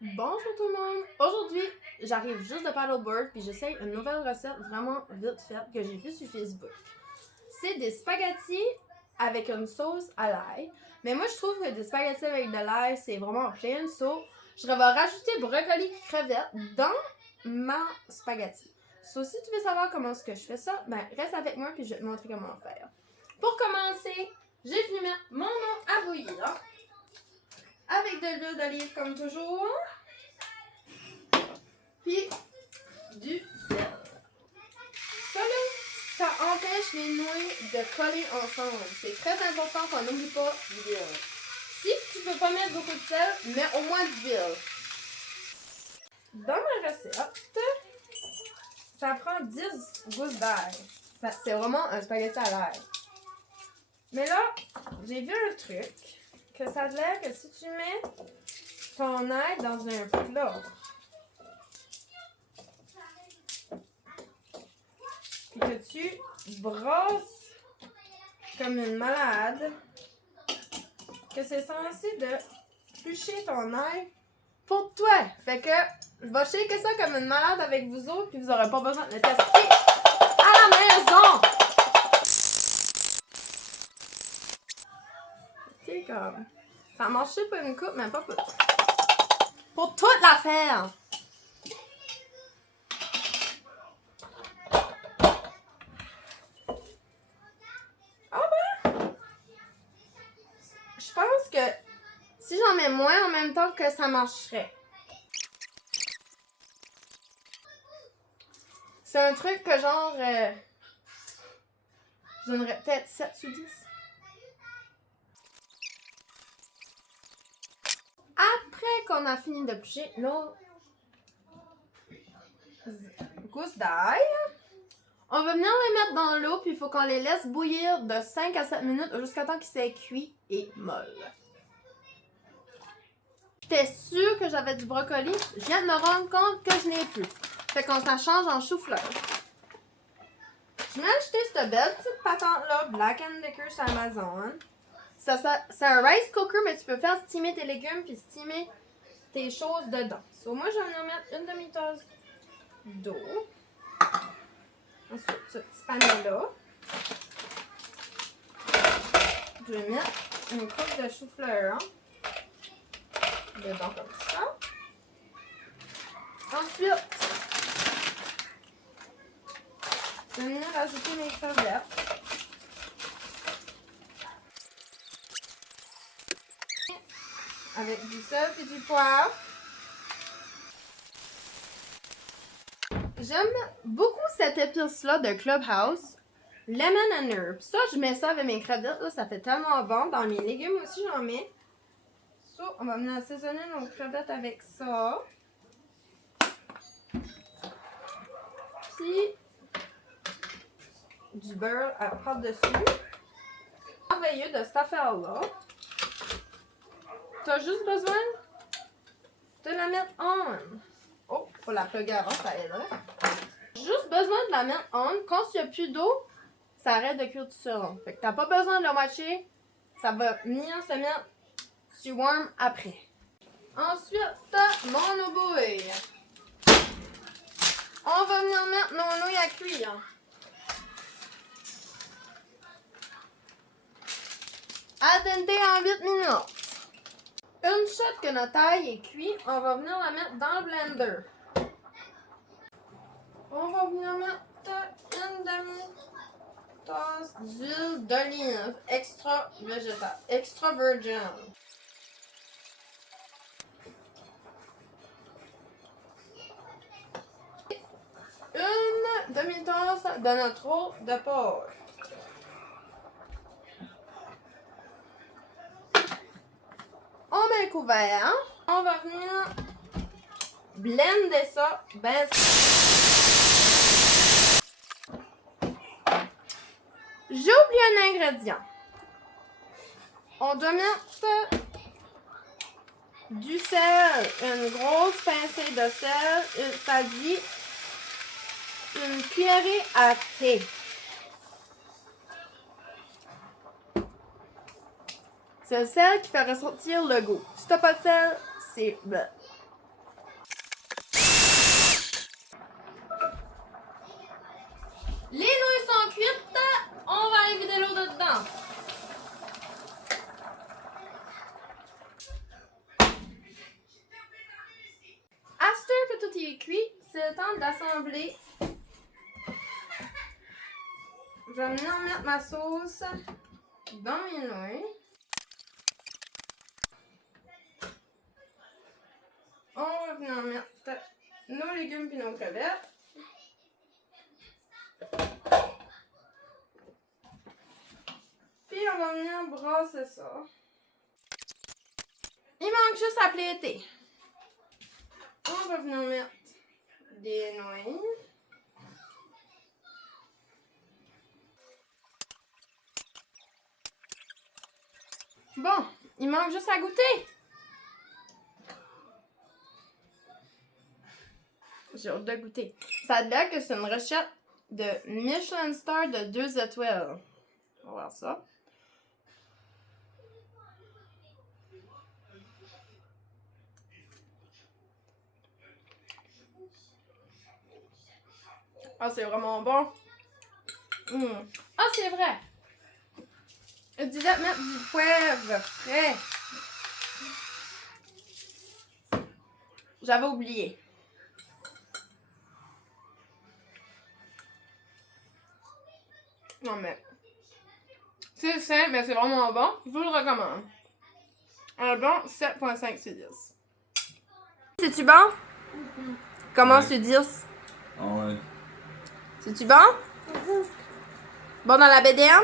Bonjour tout le monde! Aujourd'hui, j'arrive juste de Paddleboard puis j'essaye une nouvelle recette vraiment vite faite que j'ai vue sur Facebook. C'est des spaghettis avec une sauce à l'ail. Mais moi, je trouve que des spaghettis avec de l'ail, c'est vraiment plein. So, je vais rajouter brocoli et crevettes dans ma spaghetti. So, si tu veux savoir comment est-ce que je fais ça, ben reste avec moi puis je vais te montrer comment faire. Pour commencer, j'ai venu mettre mon eau à bouillir. Avec de l'huile d'olive comme toujours. Puis du sel. Ça là, ça empêche les nouilles de coller ensemble. C'est très important qu'on n'oublie pas l'huile. Si tu peux pas mettre beaucoup de sel, mets au moins de l'huile. Dans ma recette, ça prend 10 gousses d'ail. C'est vraiment un spaghetti à l'ail. Mais là, j'ai vu un truc que ça a l'air que si tu mets ton ail dans un plat, puis que tu brasses comme une malade, que c'est censé de plucher ton ail pour toi. Fait que je vais shaker ça comme une malade avec vous autres, puis vous n'aurez pas besoin de le tester à la maison. C'est comme... Ça a marché pour une coupe, mais pas pour toute l'affaire. Je pense que si j'en mets moins en même temps que ça marcherait. C'est un truc que genre... je donnerais peut-être 7 sur 10. Après qu'on a fini de picher nos gousses d'ail, on va venir les mettre dans l'eau, puis il faut qu'on les laisse bouillir de 5 à 7 minutes jusqu'à temps qu'ils soient cuits et molles. J'étais sûre que j'avais du brocoli. Je viens de me rendre compte que je n'ai plus. Fait qu'on s'en change en chou-fleur. Je m'ai acheté cette belle petite patente-là, Black & Decker sur Amazon. C'est un rice cooker, mais tu peux faire steamer tes légumes puis steamer tes choses dedans. So, moi, je vais venir mettre une demi-tasse d'eau. Ensuite, ce petit panneau-là. Je vais mettre une coupe de chou-fleur dedans comme ça. Ensuite, je vais venir ajouter mes crevettes. Avec du sel et du poivre. J'aime beaucoup cette épice-là de Clubhouse. Lemon and herb. Ça, je mets ça avec mes crevettes. Là, ça fait tellement bon. Dans mes légumes aussi, j'en mets. Ça, on va venir assaisonner nos crevettes avec ça. Puis, du beurre par-dessus. Merveilleux de cette affaire-là. Tu as juste besoin de la mettre on. Oh, faut la plugger avant, ça aiderait. Juste besoin de la mettre on. Quand il n'y a plus d'eau, ça arrête de cuire tout seul. Fait que t'as pas besoin de le watcher. Ça va venir se mettre sur warm après. Ensuite, mon eau bouille. On va venir mettre nos nouilles à cuire. Al dente en 8 minutes. Une shot que notre ail est cuit, on va venir la mettre dans le blender. On va venir mettre une demi-tasse d'huile d'olive extra végétale, extra virgin. Une demi-tasse de notre eau de porc. On met le couvert. On va venir blender ça. Ben, j'ai oublié un ingrédient. On doit mettre du sel, une grosse pincée de sel, ça dit une cuillerée à thé. C'est le sel qui fait ressortir le goût. Si t'as pas de sel, c'est bleu. Les nouilles sont cuites. On va aller vider l'eau dedans. After que tout est cuit, c'est le temps d'assembler. Je vais venir mettre ma sauce dans mes nouilles. On va venir mettre nos légumes et nos crevettes. Puis on va venir brasser ça. Il manque juste à plaiter. On va venir mettre des nouilles. Bon, il manque juste à goûter. J'ai hâte de goûter. Ça a l'air que c'est une recette de Michelin Star de 2 étoiles. On va voir ça. Ah, c'est vraiment bon. Ah, c'est vrai. Je disais de mettre du poivre frais. J'avais oublié. Non, mais c'est simple, mais c'est vraiment bon. Je vous le recommande. Un bon 7.5 sur 10. C'est-tu bon? Comment sur 10? Ah ouais. C'est-tu bon? Bon dans la BDM?